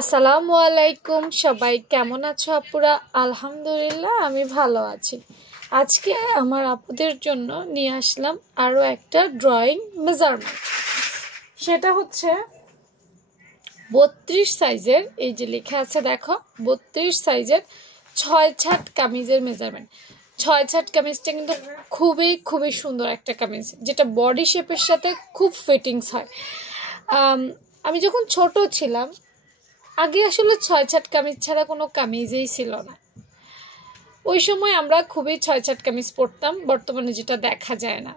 আসসালামু আলাইকুম সবাই কেমন আছো আপুরা? আলহামদুলিল্লাহ আমি ভালো আছি। আজকে আমার আপুদের জন্য নিয়ে আসলাম আরও একটা ড্রয়িং মেজারমেন্ট। সেটা হচ্ছে 32 সাইজের, এই যে লেখা আছে দেখো 32 সাইজের 6 কামিজের মেজারমেন্ট। 6 কামিজটা কিন্তু খুবই সুন্দর একটা কামিজ, যেটা বডি শেপের সাথে খুব ফিটিংস হয়। আমি যখন ছোট ছিলাম আগে আসলে 6 কামিজ ছাড়া কোনো কামিজই ছিল না। ওই সময় আমরা খুবই 6 কামিজ পরতাম, বর্তমানে যেটা দেখা যায় না।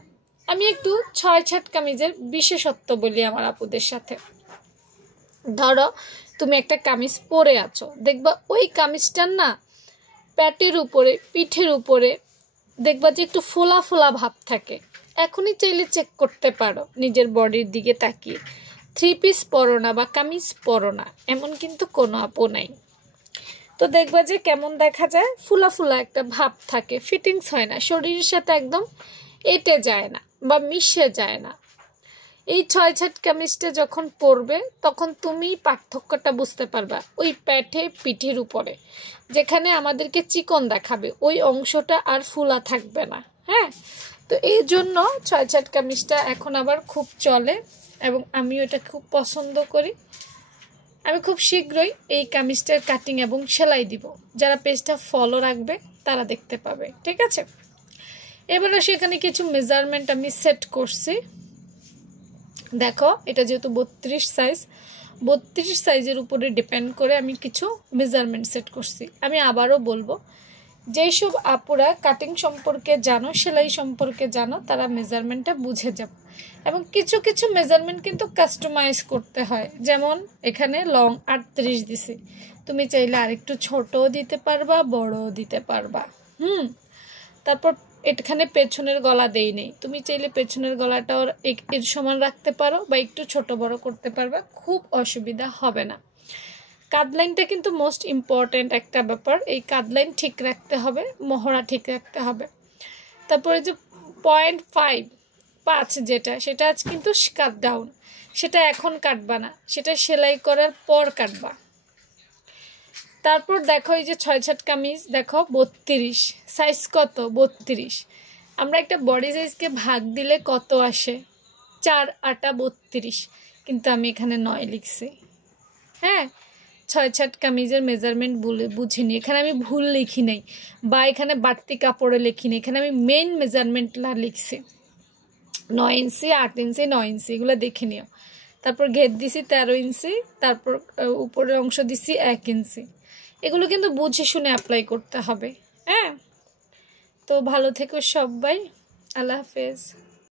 আমি একটু 6 কামিজের বিশেষত্ব বলি আমার আপুদের সাথে। ধরো তুমি একটা কামিজ পরে আছো, দেখবা ওই কামিজটার না প্যাটের উপরে পিঠের উপরে দেখবা যে একটু ফোলা ফোলা ভাব থাকে। এখনই চাইলে চেক করতে পারো নিজের বডির দিকে তাকিয়ে। 3 পিস পরো না বা কামিজ পরো না এমন কিন্তু কোনো আপু নাই, তো দেখবা যে কেমন দেখা যায়, ফুলা ফুলা একটা ভাব থাকে, ফিটিংস হয় না, শরীরের সাথে একদম এঁটে যায় না বা মিশে যায় না। এই 6 কামিজটা যখন পরবে তখন তুমি পার্থক্যটা বুঝতে পারবা। ওই প্যাটে পিঠের উপরে যেখানে আমাদেরকে চিকন দেখাবে ওই অংশটা আর ফুলা থাকবে না। হ্যাঁ, তো এই জন্য 6 কামিজটা এখন আবার খুব চলে এবং আমিও এটা খুব পছন্দ করি। আমি খুব শীঘ্রই এই কামিজটার কাটিং এবং সেলাই দিব, যারা পেজটা ফলো রাখবে তারা দেখতে পাবে। ঠিক আছে, এবারে সেখানে কিছু মেজারমেন্ট আমি সেট করছি। দেখো এটা যেহেতু 32 সাইজ, 32 সাইজের উপরে ডিপেন্ড করে আমি কিছু মেজারমেন্ট সেট করছি। আমি আবারও বলবো, যেই সব আপুরা কাটিং সম্পর্কে জানো, সেলাই সম্পর্কে জানো, তারা মেজারমেন্টটা বুঝে যাবে। এবং কিছু মেজারমেন্ট কিন্তু কাস্টমাইজ করতে হয়। যেমন এখানে লং 38 দিছি, তুমি চাইলে আরেকটু ছোটও দিতে পারবা, বড়ও দিতে পারবা। তারপর এখানে পেছনের গলা দেই নেই, তুমি চাইলে পেছনের গলাটাও এর সমান রাখতে পারো বা একটু ছোট বড় করতে পারবা, খুব অসুবিধা হবে না। কাঁধলাইনটা কিন্তু মোস্ট ইম্পর্ট্যান্ট একটা ব্যাপার, এই কাঁধলাইন ঠিক রাখতে হবে, মহড়া ঠিক রাখতে হবে। তারপরে যে 0.5 যেটা, সেটা আজ কিন্তু কাট ডাউন, সেটা এখন কাটবা না, সেটা সেলাই করার পর কাটবা। তারপর দেখো এই যে 6 কামিজ দেখো 32 সাইজ, কত 32। আমরা একটা বডি সাইজকে ভাগ দিলে কত আসে? 4 8 32, কিন্তু আমি এখানে 9 লিখছি। হ্যাঁ, 6 কামিজের মেজারমেন্ট বুঝিনি, এখানে আমি ভুল লিখি নাই বা এখানে বাড়তি কাপড়ে লিখিনি, এখানে আমি মেইন মেজারমেন্টটা লিখছি। 9 ইঞ্চি 8 ইঞ্চি 9 ইঞ্চি এগুলো দেখে নিও। তারপর ঘের দিছি 13 ইঞ্চি, তারপর উপরের অংশ দিছি 1 ইঞ্চি। এগুলো কিন্তু বুঝে শুনে অ্যাপ্লাই করতে হবে। হ্যাঁ, তো ভালো থেকো সবাই, আল্লাহ হাফেজ।